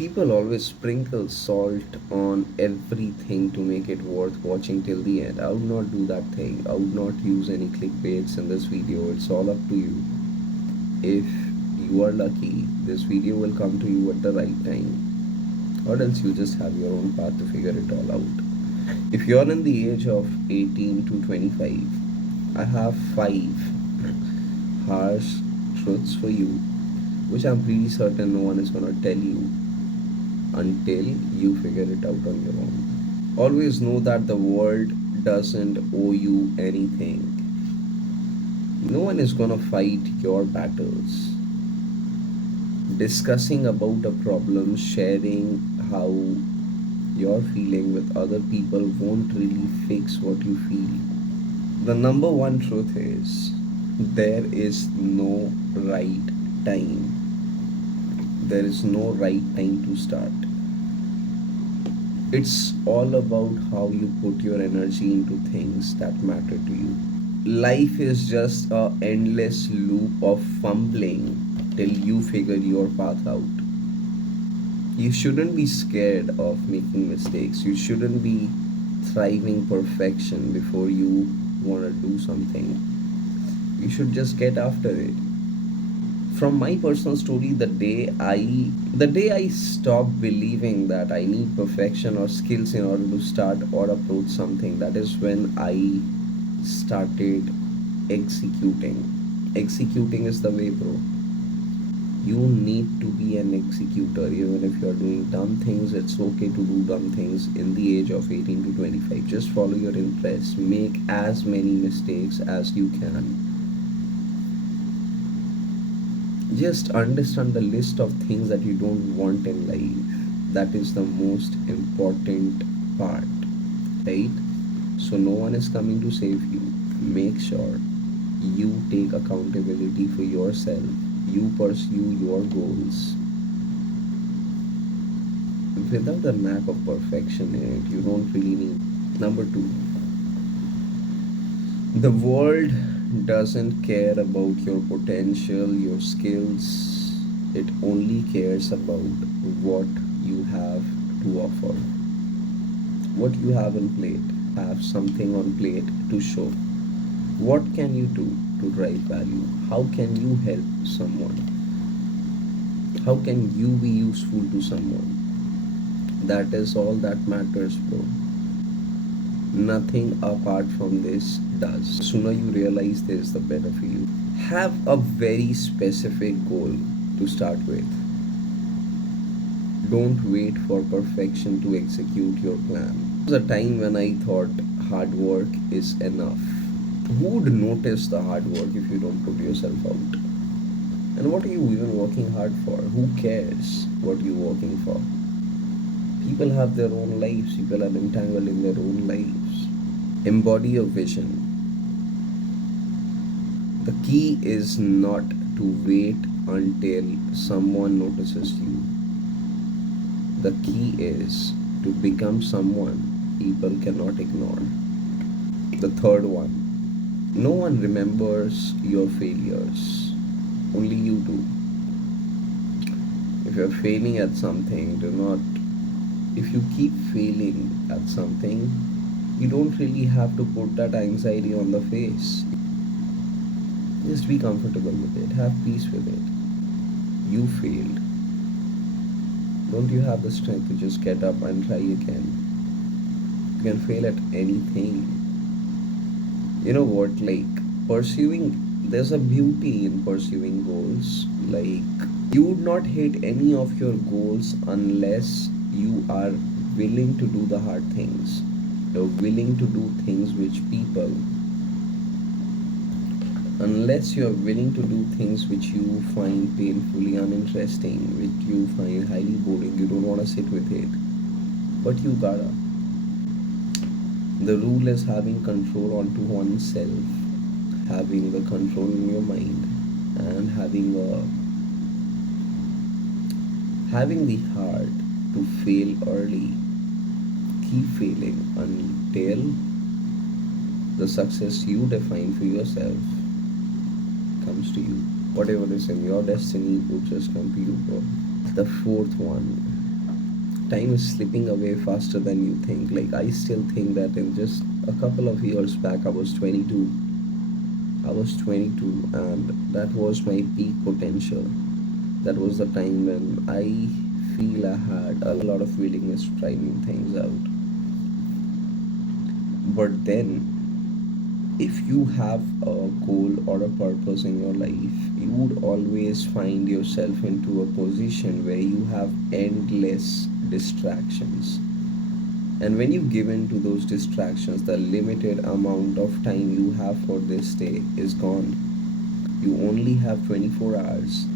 People always sprinkle salt on everything to make it worth watching till the end. I would not do that thing. I would not use any clickbaits in this video. It's all up to you. If you are lucky, this video will come to you at the right time, or else you just have your own path to figure it all out. If you're in the age of 18 to 25, I have 5 harsh truths for you, which I'm pretty certain no one is gonna tell you until you figure it out on your own. Always know that the world doesn't owe you anything. No one is gonna fight your battles. Discussing about a problem, sharing how you're feeling with other people won't really fix what you feel. The number one truth is there is no right time. There is no right time to start. It's all about how you put your energy into things that matter to you. Life is just a endless loop of fumbling till you figure your path out. You shouldn't be scared of making mistakes. You shouldn't be thriving perfection before you want to do something. You should just get after it. From my personal story, the day I stopped believing that I need perfection or skills in order to start or approach something, that is when I started executing. Executing is the way, bro. You need to be an executor. Even if you're doing dumb things, it's okay to do dumb things in the age of 18 to 25. Just follow your interests, make as many mistakes as you can. Just understand the list of things that you don't want in life. That is the most important part, right? So no one is coming to save you. Make sure you take accountability for yourself. You pursue your goals without a lack of perfection in it. You don't really need. Number two, the world doesn't care about your potential, your skills. It only cares about what you have to offer. What you have on plate. Have something on plate to show. What can you do to drive value? How can you help someone? How can you be useful to someone? That is all that matters, bro. Nothing apart from this does. The sooner you realize this, the better for you. Have a very specific goal to start with. Don't wait for perfection to execute your plan. There was a time when I thought hard work is enough. Who would notice the hard work if you don't put yourself out? And what are you even working hard for? Who cares what you're working for? People have their own lives. People are entangled in their own lives. Embody your vision. The key is not to wait until someone notices you. The key is to become someone people cannot ignore. The third one, no one remembers your failures. Only you do. If you're failing at something, if you keep failing at something, you don't really have to put that anxiety on the face. Just be comfortable with it. Have peace with it. You failed. Don't you have the strength to just get up and try again? You can fail at anything. You know what? There's a beauty in pursuing goals. You would not hit any of your goals unless you are willing to do the hard things. You're willing to do things unless you're willing to do things which you find painfully uninteresting, which you find highly boring, you don't want to sit with it. But you gotta. The rule is having control onto oneself, having the control in your mind, and having the heart to fail early. Keep failing until the success you define for yourself comes to you. Whatever is in your destiny will just come to you, bro. The fourth one, time is slipping away faster than you think. Like, I still think that in just a couple of years back, I was 22. I was 22, and that was my peak potential. That was the time when I feel I had a lot of willingness to try new things out. But then, if you have a goal or a purpose in your life, you would always find yourself into a position where you have endless distractions. And when you give in to those distractions, the limited amount of time you have for this day is gone. You only have 24 hours,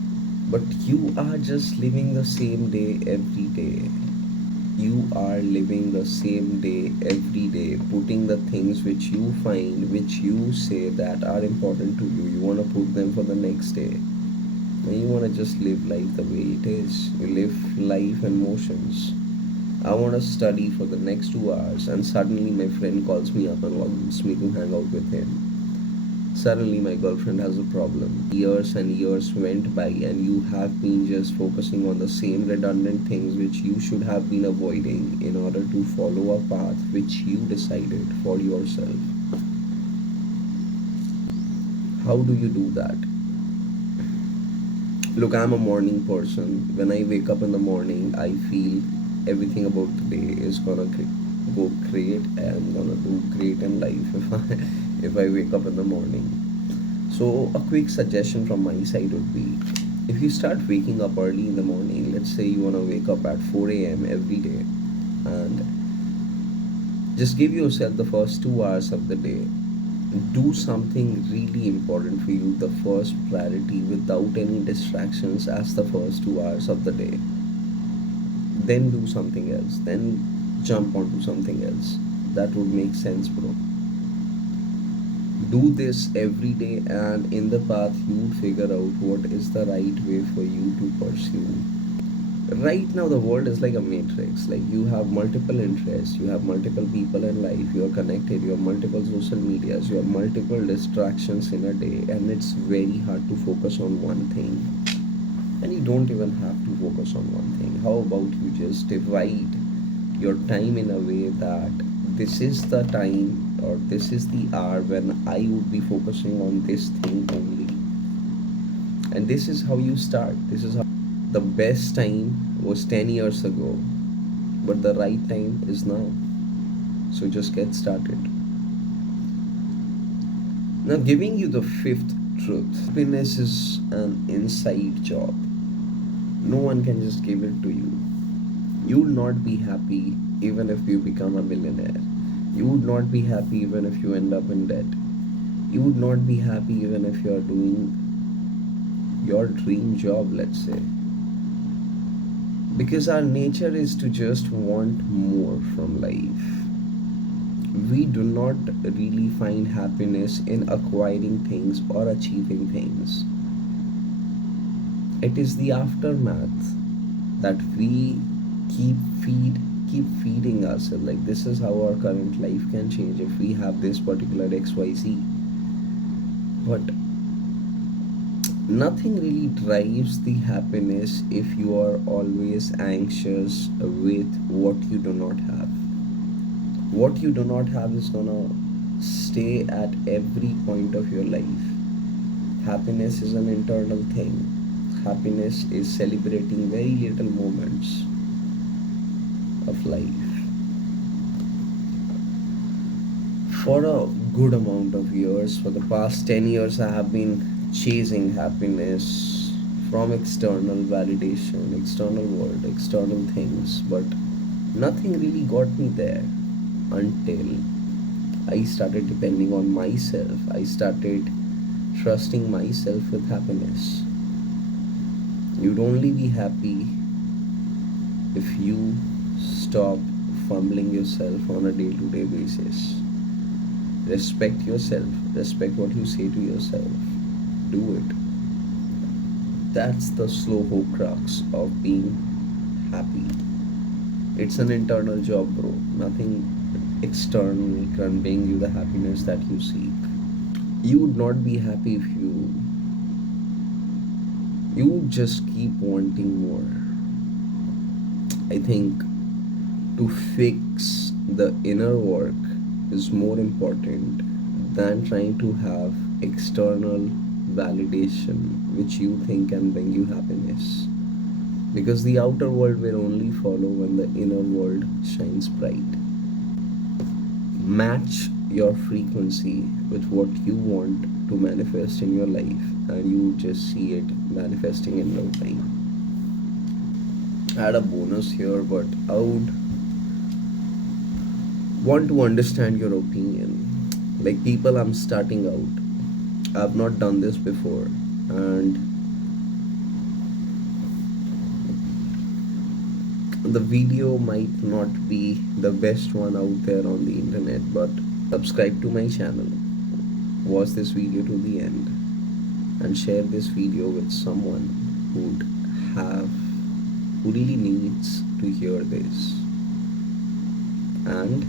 but you are just living the same day every day. You are living the same day every day, putting the things which you find, which you say that are important to you, you want to put them for the next day. And you want to just live life the way it is. You live life in motions. I want to study for the next 2 hours, and suddenly my friend calls me up and wants me to hang out with him. Suddenly, my girlfriend has a problem. Years and years went by, and you have been just focusing on the same redundant things which you should have been avoiding in order to follow a path which you decided for yourself. How do you do that? Look, I'm a morning person. When I wake up in the morning, I feel everything about the day is gonna go great. I'm gonna do great in life if I wake up in the morning. So, a quick suggestion from my side would be, if you start waking up early in the morning, let's say you want to wake up at 4 a.m. every day, and just give yourself the first 2 hours of the day. Do something really important for you, the first priority, without any distractions, as the first 2 hours of the day. Then do something else. Then jump onto something else. That would make sense, bro. Do this every day, and in the path you would figure out what is the right way for you to pursue. Right now the world is like a matrix. Like, you have multiple interests, you have multiple people in life, you are connected, you have multiple social medias, you have multiple distractions in a day, and it's very hard to focus on one thing. And you don't even have to focus on one thing. How about you just divide your time in a way that this is the time, or this is the hour when I would be focusing on this thing only. And this is how you start. This is how the best time was 10 years ago, but the right time is now. So just get started. Now, giving you the fifth truth, happiness is an inside job. No one can just give it to you. You will not be happy even if you become a millionaire. You would not be happy even if you end up in debt. You would not be happy even if you are doing your dream job, let's say. Because our nature is to just want more from life. We do not really find happiness in acquiring things or achieving things. It is the aftermath that we keep feed keep feeding ourselves. Like, this is how our current life can change if we have this particular XYZ. But nothing really drives the happiness if you are always anxious with what you do not have. What you do not have is gonna stay at every point of your life. Happiness is an internal thing. Happiness is celebrating very little moments of life. For a good amount of years, for the past 10 years, I have been chasing happiness from external validation, external world, external things, but nothing really got me there until I started depending on myself. I started trusting myself with happiness. You'd only be happy if you stop fumbling yourself on a day to day basis. Respect yourself, respect what you say to yourself. Do it. That's the slow hope crux of being happy. It's an internal job, bro. Nothing external can bring you the happiness that you seek. You would not be happy if you just keep wanting more. I think to fix the inner work is more important than trying to have external validation which you think can bring you happiness. Because the outer world will only follow when the inner world shines bright. Match your frequency with what you want to manifest in your life, and you just see it manifesting in no time. Add a bonus here, but I would want to understand your opinion. Like, people, I'm starting out. I've not done this before, and the video might not be the best one out there on the internet, but subscribe to my channel, watch this video to the end, and share this video with someone who'd have who really needs to hear this. And